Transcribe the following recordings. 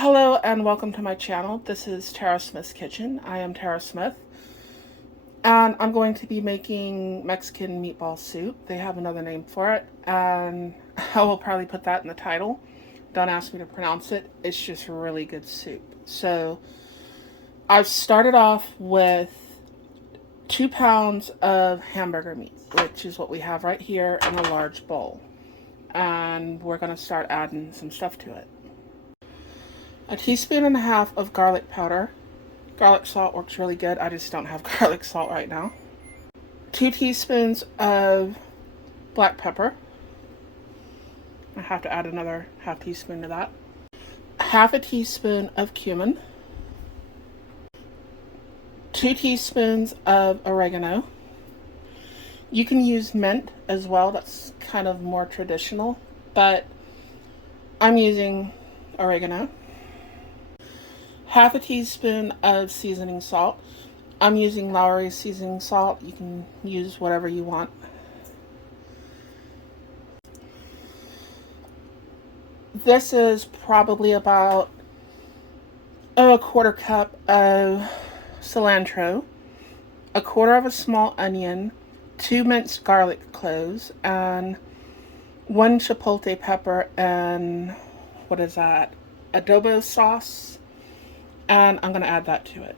Hello and welcome to my channel. This is Tara Smith's Kitchen. I am Tara Smith and I'm going to be making Mexican meatball soup. They have another name for it and I will probably put that in the title. Don't ask me to pronounce it. It's just really good soup. So I've started off with 2 pounds of hamburger meat, which is what we have right here in a large bowl. And we're going to start adding some stuff to it. 1.5 teaspoons of garlic powder. Garlic salt works really good. I just don't have garlic salt right now. 2 teaspoons of black pepper. I have to add another 1/2 teaspoon to that. 1/2 teaspoon of cumin. 2 teaspoons of oregano. You can use mint as well. That's kind of more traditional, but I'm using oregano. 1/2 teaspoon of seasoning salt. I'm using Lowry seasoning salt. You can use whatever you want. This is probably about a 1/4 cup of cilantro, 1/4 of a small onion, 2 minced garlic cloves, and 1 chipotle pepper, and what is that? Adobo sauce. And I'm going to add that to it.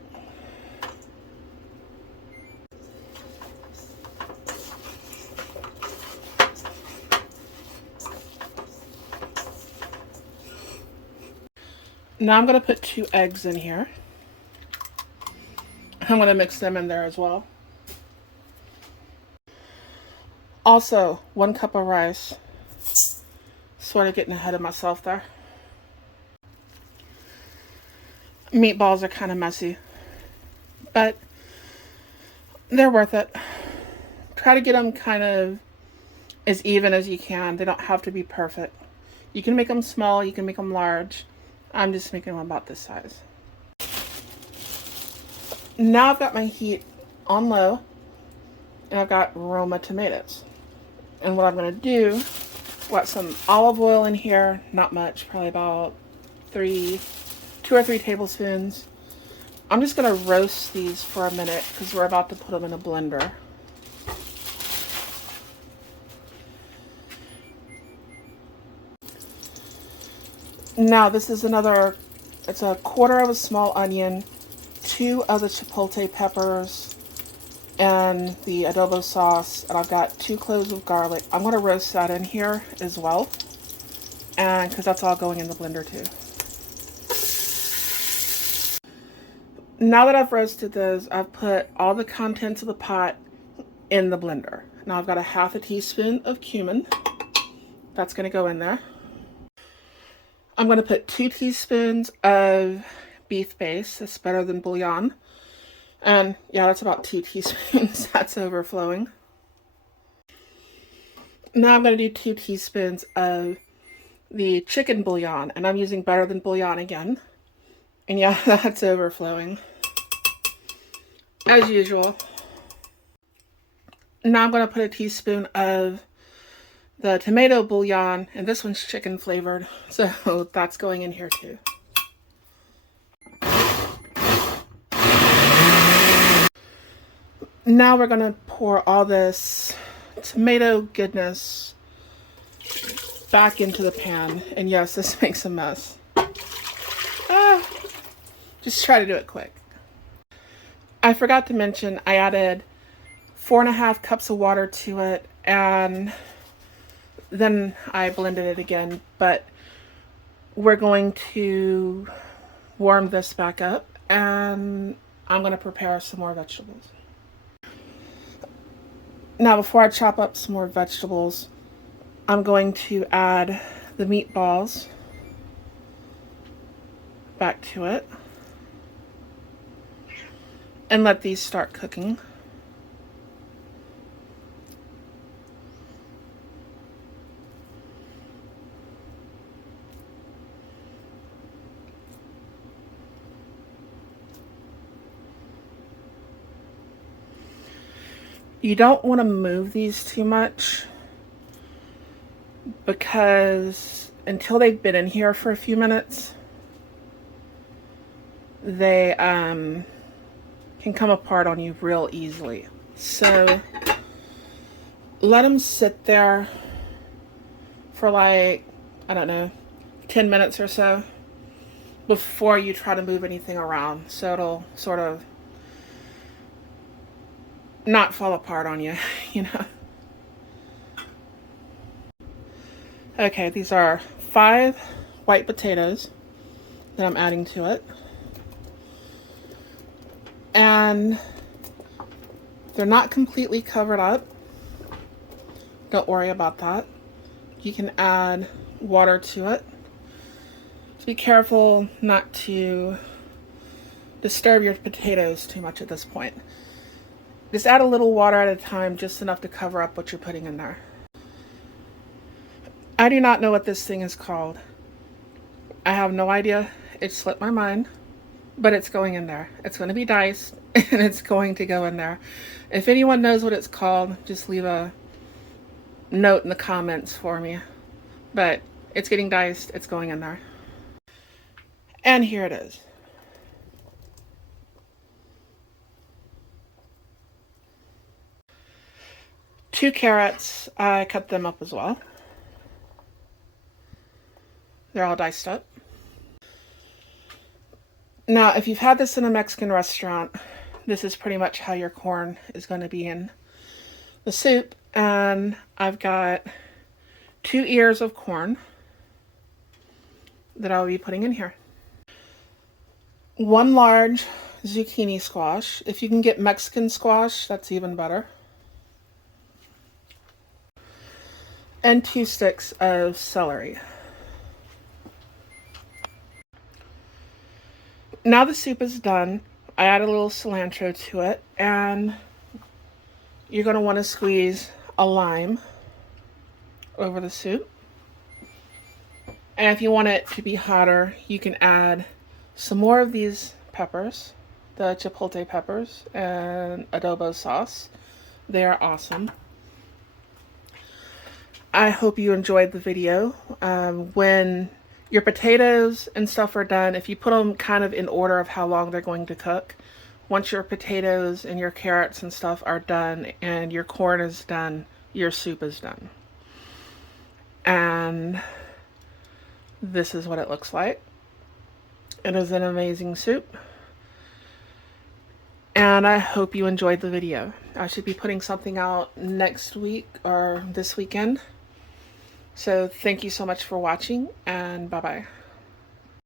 Now I'm going to put 2 eggs in here. I'm going to mix them in there as well. Also, 1 cup of rice. Sort of getting ahead of myself there. Meatballs are kind of messy, but they're worth it. Try to get them kind of as even as you can. They don't have to be perfect. You can make them small, you can make them large. I'm just making them about this size. Now I've got my heat on low, and I've got Roma tomatoes. And what I'm going to do, got some olive oil in here, not much, probably about 2 or 3 tablespoons. I'm just going to roast these for a minute because we're about to put them in a blender. Now this is it's a 1/4 of a small onion, 2 of the chipotle peppers, and the adobo sauce, and I've got 2 cloves of garlic. I'm going to roast that in here as well, and because that's all going in the blender too. Now that I've roasted those, I've put all the contents of the pot in the blender. Now I've got a 1/2 teaspoon of cumin. That's going to go in there. I'm going to put 2 teaspoons of beef base. That's better than bouillon. And yeah, that's about 2 teaspoons. That's overflowing. Now I'm going to do 2 teaspoons of the chicken bouillon. And I'm using better than bouillon again. And yeah, that's overflowing. As usual. Now I'm going to put 1 teaspoon of the tomato bouillon, and this one's chicken flavored, so that's going in here too. Now we're going to pour all this tomato goodness back into the pan, and yes, this makes a mess. Just try to do it quick. I forgot to mention I added 4.5 cups of water to it, and then I blended it again, but we're going to warm this back up, and I'm going to prepare some more vegetables. Now, before I chop up some more vegetables, I'm going to add the meatballs back to it and let these start cooking. You don't want to move these too much because until they've been in here for a few minutes, they can come apart on you real easily. So let them sit there for like, I don't know, 10 minutes or so before you try to move anything around, so it'll sort of not fall apart on you, you know. Okay, these are 5 white potatoes that I'm adding to it. And they're not completely covered up. Don't worry about that. You can add water to it. Just be careful not to disturb your potatoes too much at this point. Just add a little water at a time, just enough to cover up what you're putting in there. I do not know what this thing is called. I have no idea. It slipped my mind, but it's going in there. It's going to be diced and it's going to go in there. If anyone knows what it's called, just leave a note in the comments for me. But it's getting diced. It's going in there. And here it is. Two carrots, I cut them up as well. They're all diced up. Now, if you've had this in a Mexican restaurant, this is pretty much how your corn is going to be in the soup. And I've got 2 ears of corn that I'll be putting in here. 1 large zucchini squash. If you can get Mexican squash, that's even better. And 2 sticks of celery. Now the soup is done. I add a little cilantro to it, and you're going to want to squeeze a lime over the soup. And if you want it to be hotter, you can add some more of these peppers, the chipotle peppers, and adobo sauce. They are awesome. I hope you enjoyed the video. When your potatoes and stuff are done, if you put them kind of in order of how long they're going to cook, once your potatoes and your carrots and stuff are done and your corn is done, your soup is done. And this is what it looks like. It is an amazing soup. And I hope you enjoyed the video. I should be putting something out next week or this weekend. So thank you so much for watching, and bye-bye.